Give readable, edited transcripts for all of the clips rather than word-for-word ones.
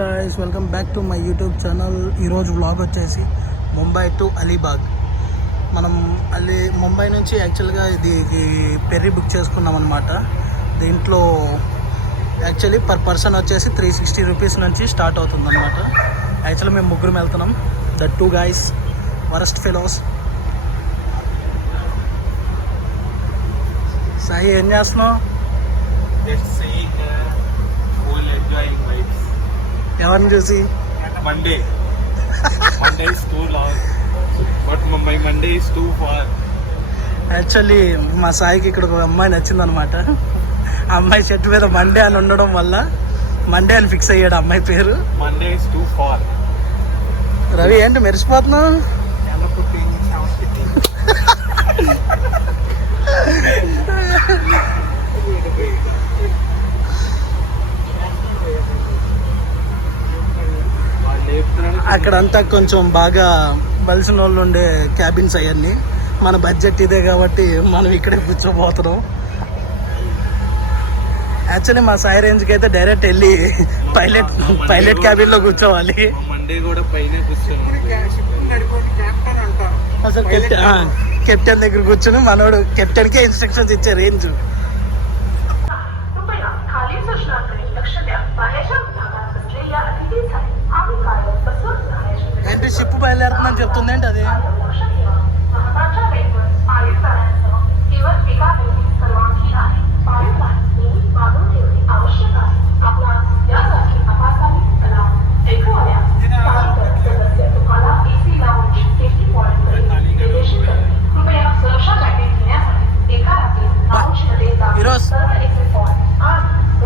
Guys, welcome back to my YouTube channel. ఈరోజు vlog వచ్చేసి Mumbai to Alibag. మనం ముంబై నుంచి యాక్చువల్గా ఇది పెర్రీ బుక్ చేసుకున్నాం అనమాట. దీంట్లో యాక్చువల్లీ పర్ పర్సన్ వచ్చేసి 360 రూపీస్ నుంచి స్టార్ట్ అవుతుంది అనమాట. యాక్చువల్లీ మేము ముగ్గురం వెళ్తున్నాం. The 2 guys worst fellows. Sai ఏం చేస్తున్నావు? ఎవరిని చూసి? Monday is too long, but my Monday is too far. Actually మా సాయికి ఇక్కడ ఒక అమ్మాయి నచ్చిందనమాట. ఆ అమ్మాయి షర్ట్ మీద మండే అని ఉండడం వల్ల మండే అని ఫిక్స్ అయ్యాడు అమ్మాయి పేరు. Monday is too far. Ravi ఏంటి మెరిసిపోతున్నావు? అక్కడంతా కొంచెం బాగా బలిసిన వాళ్ళు ఉండే క్యాబిన్స్ అవన్నీ. మన బడ్జెట్ ఇదే కాబట్టి మనం ఇక్కడే కూర్చోబోతున్నాం. యాక్చువల్లీ మా సాయి రేంజ్కి అయితే డైరెక్ట్ వెళ్ళి పైలట్ క్యాబిన్లో కూర్చోవాలి. అసలు కెప్టెన్ దగ్గర కూర్చొని మనోడు కెప్టెన్కే ఇన్స్ట్రక్షన్స్ ఇచ్చే రేంజ్. ఏంటి షిప్ బయలుదేరుతుందని చెప్తుంది ఏంటి అది?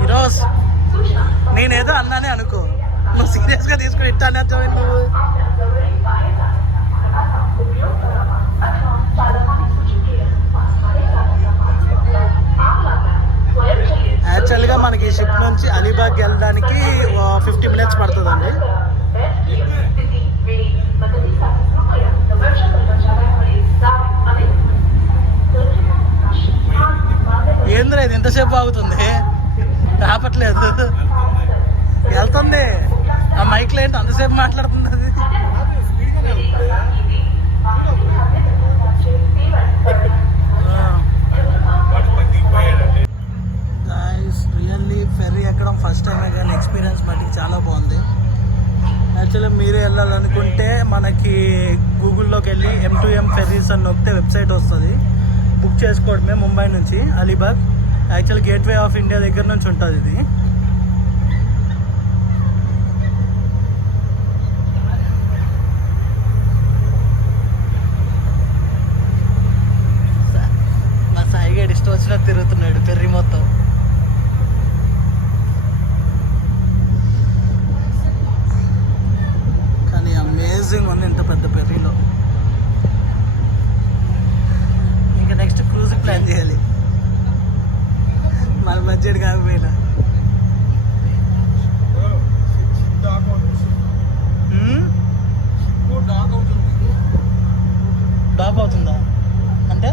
ఈరోజు నేనేదో అన్నానే అనుకో, నువ్వు సీరియస్గా తీసుకుని ఇట్టానే నువ్వు. యాక్చువల్గా మనకి ఈ షిప్ నుంచి అలీబాగ్ వెళ్ళడానికి 50 minutes పడుతుందండి. ఏంద్రా ఇది ఎంతసేపు ఆగుతుంది? రాపట్లేదు, వెళ్తుంది. ఆ మైక్లో ఏంటి అంతసేపు మాట్లాడుతుంది అది? రియల్లీ ఫెర్రీ ఎక్కడం ఫస్ట్ టైమే కానీ ఎక్స్పీరియన్స్ మటుకు చాలా బాగుంది. యాక్చువల్లీ మీరే వెళ్ళాలనుకుంటే మనకి గూగుల్లోకి వెళ్ళి M2M ఫెర్రీస్ అని నొక్కితే వెబ్సైట్ వస్తుంది. బుక్ చేసుకోవడమే ముంబై నుంచి Alibag. Actual gateway of India దగ్గర నుంచి ఉంటుంది ఇది. మా సాయిగాడు ఇష్టం వచ్చినట్టు తిరుగుతున్నాడు ఫెర్రీ మొత్తం. కానీ అమేజింగ్ ఉంది ఇంత పెద్ద ఫెర్రీలో. ఇంకా నెక్స్ట్ క్రూజ్కి ప్లాన్ చేయాలి మన బడ్జెట్ కాకపోయినా. డాక్ అవుతుందా అంటే?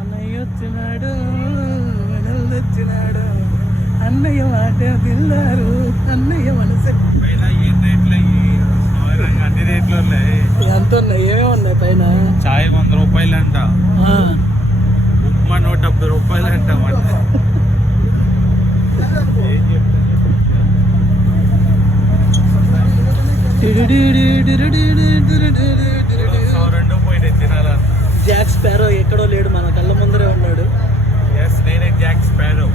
అన్నయ్య వచ్చినాడు, వచ్చినాడు, అన్నయ్య మాట తిన్నారు, అన్నయ్య మనసు. అన్ని రేట్లు ఉన్నాయి. ఎంత ఉన్నాయి? ఏమేమి ఉన్నాయి పైన? చాయ్ 100 రూపాయలు అంట, ఉప్మా 170 రూపాయలు అంట. జాక్ స్పారో ఎక్కడో లేడు, మన కళ్ళ ముందరే ఉన్నాడు. నేనే జాక్ స్పారో.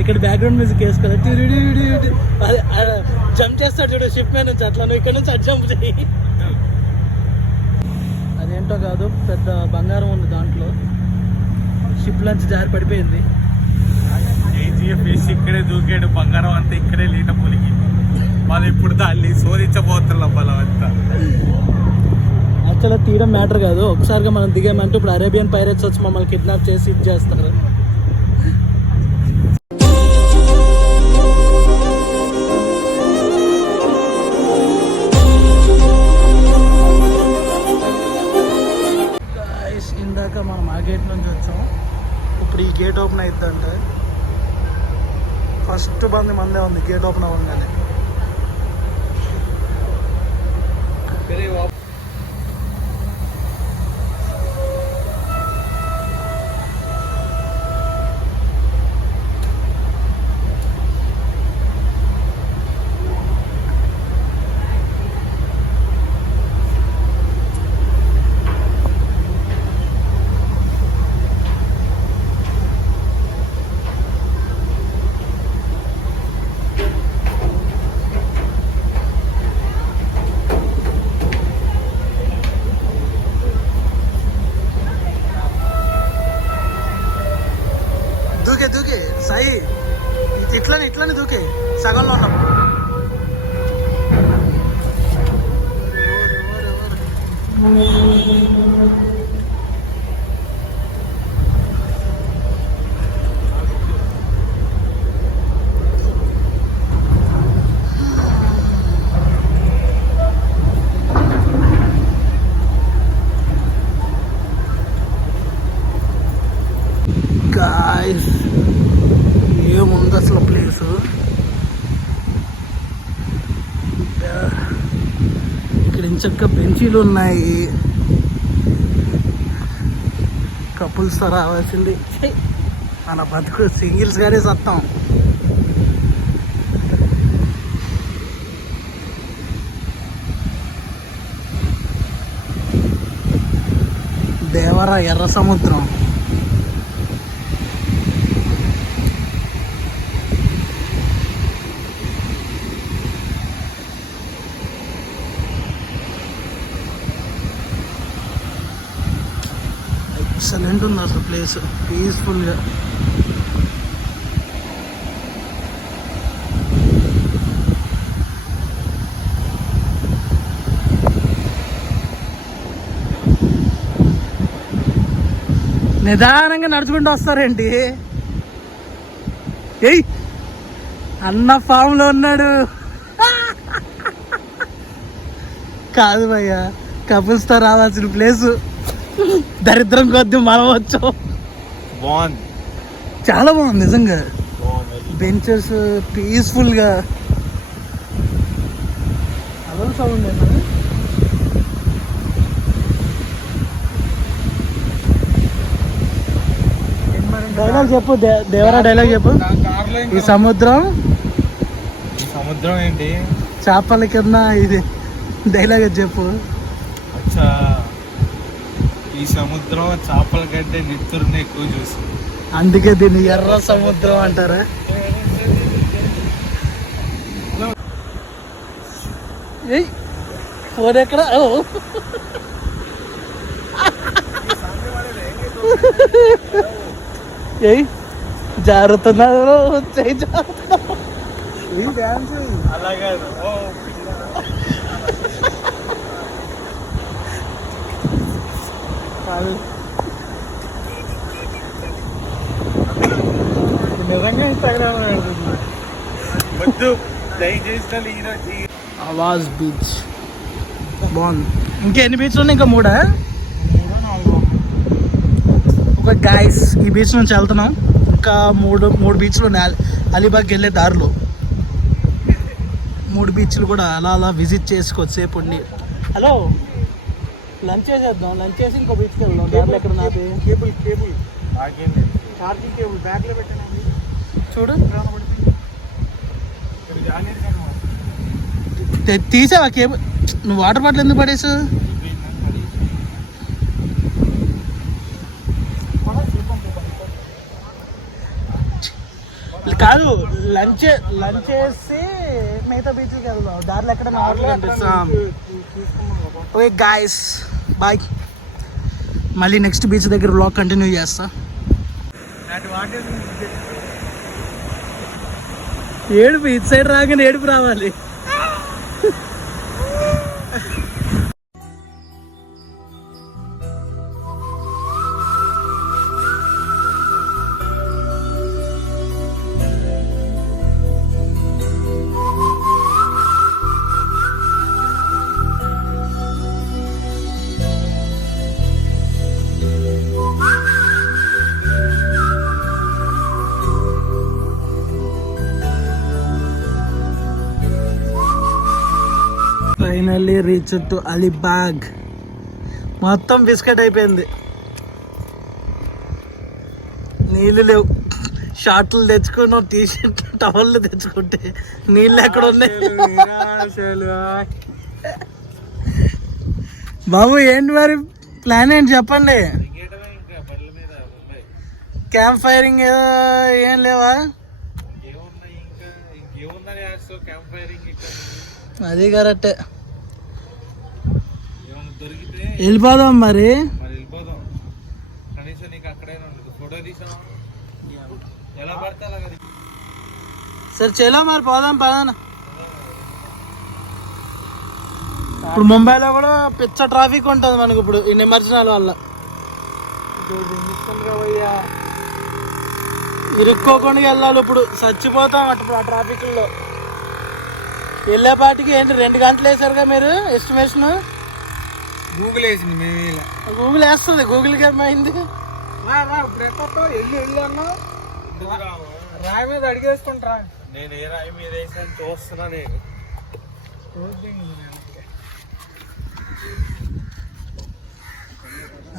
ఇక్కడ బ్యాక్గ్రౌండ్ మ్యూజిక్ వేసుకోవాలి. జంప్ చేస్తాడు చూడు షిప్ మీద నుంచి, అట్లా నువ్వు ఇక్కడ నుంచి అటు జంప్ చేయి. అదేంటో కాదు, పెద్ద బంగారం ఉంది దాంట్లో. షిప్ నుంచి జారి పడిపోయింది. ఇక్కడే దూకాడు, బంగారం అంతా ఇక్కడే లీట పులికి. వాళ్ళు ఇప్పుడు దాన్ని శోధించబోతున్నాం బలం అంతా. యాక్చువల్గా తీయడం మ్యాటర్ కాదు, ఒకసారిగా మనం దిగామంటే ఇప్పుడు అరేబియన్ పైరేట్స్ వచ్చి మమ్మల్ని కిడ్నాప్ చేసి ఇది చేస్తారు. ఓపెన్ అయిద్దంటే ఫస్ట్ బంది మందే ఉంది గేట్ ఓపెన్ అవ్వగానే. దూకే సాయి, ఇట్లని దూకే సగంలో ఉన్నప్పుడు. గాయ్స్ ఏముంది అసలు ప్లేసు, ఇక్కడ ఇంచక్క బెంచీలు ఉన్నాయి. కపుల్స్ తో రావాల్సింది, మన బతుకు సింగిల్స్ గానే సత్తాం. దేవర ఎర్ర సముద్రం. ఎక్సలెంట్ ఉంది అసలు ప్లేస్, పీస్ఫుల్గా. నిదానంగా నడుచుకుంటూ వస్తారేంటి? ఏయ్ అన్న ఫామ్ లో ఉన్నాడు. కాదు భయ్యా, కపుల్స్ తో రావాల్సిన ప్లేసు దరిద్రం కొద్ది మనం వచ్చాం. బాగుంది, చాలా బాగుంది నిజంగా. బెంచెస్ పీస్ఫుల్గా. అదో సౌండ్ ఏంటంటే డైలాగ్ చెప్పు, దేవరా డైలాగ్ చెప్పు. ఈ సముద్రం ఏంటి చేపల కింద, ఇది డైలాగ్ చెప్పు. అచ్చా, ఈ సముద్రం చేపల కంటే నెత్తురుని ఎక్కువ చూసి, అందుకే దీన్ని ఎర్ర సముద్రం అంటారా? ఏయ్ ఫోన్ ఎక్కడ? ఏయ్ జారుతున్నారు, అలాగే నిజంగా ఇన్స్టాగ్రామ్ వద్దు దయచేసి ఈరోజు ఆవాజ్ బీచ్ బాగుంది. ఇంకా ఎన్ని బీచ్లు ఉన్నాయి? ఇంకా మూడా? ఒక గాయస్, ఈ బీచ్ నుంచి వెళ్తున్నాం. ఇంకా మూడు బీచ్లు ఉన్నాయి అలీబాగ్కి వెళ్ళే దారిలో. 3 బీచ్లు కూడా అలా విజిట్ చేసుకోవచ్చు సేపు ఉండి. హలో, లంచ్ చేసేద్దాం. లంచ్ చేసి ఇంకో బీచ్కి వెళ్దాం. దారిలో ఎక్కడ నాది కేబుల్ ఛార్జింగ్ కేబుల్ బ్యాగ్లో పెట్టానండి. చూడు, తీసావా కేబుల్? నువ్వు వాటర్ బాటిల్ ఎందుకు పడేసు? కాదు, లంచ్ చేసి మిగతా బీచ్కి వెళ్దాం. దారిలో ఎక్కడ నా హోటల్ కనిపిస్తాం. Okay guys, bye. మళ్ళీ నెక్స్ట్ బీచ్ దగ్గర వ్లాగ్ కంటిన్యూ చేస్తా. ఏడుపు ఇటు సైడ్ రాగానే ఏడుపు రావాలి. Finally reach to Alibag. మొత్తం బిస్కెట్ అయిపోయింది, నీళ్ళు లేవు. షార్ట్లు తెచ్చుకున్నాం, టీ షర్ట్లు టవల్లు తెచ్చుకుంటే నీళ్ళు ఎక్కడ ఉన్నాయి? బాబు ఏంటి మరి ప్లాన్ ఏంటి చెప్పండి. క్యాంప్ ఫైరింగ్ ఏం లేవా? అది కరెక్టే, వెళ్ళిపోదాం మరి. సరే చలో మరి పోదాం పదాన. ఇప్పుడు ముంబైలో కూడా పిచ్చ ట్రాఫిక్ ఉంటుంది మనకి ఇప్పుడు ఈ నిమజ్జనాల వల్ల. ఇరుక్కోకుండా వెళ్ళాలి ఇప్పుడు, చచ్చిపోతాం అటు ఆ ట్రాఫిక్లో. వెళ్ళేపాటికి ఏంటి 2 గంటలు వేసారుగా మీరు ఎస్టిమేషన్? గూగుల్ వేసింది, మేము గూగుల్ వేస్తుంది, గూగుల్కి ఏమైంది? ఇప్పుడు ఎక్కడో ఎల్లు అన్నా రాయి మీద అడిగేసుకుంటా. నేను ఏ రాయి మీద వేసాను చూస్తున్నా. నేను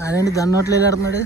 అదేంటి గన్నోట్లు ఆడుతున్నాడు.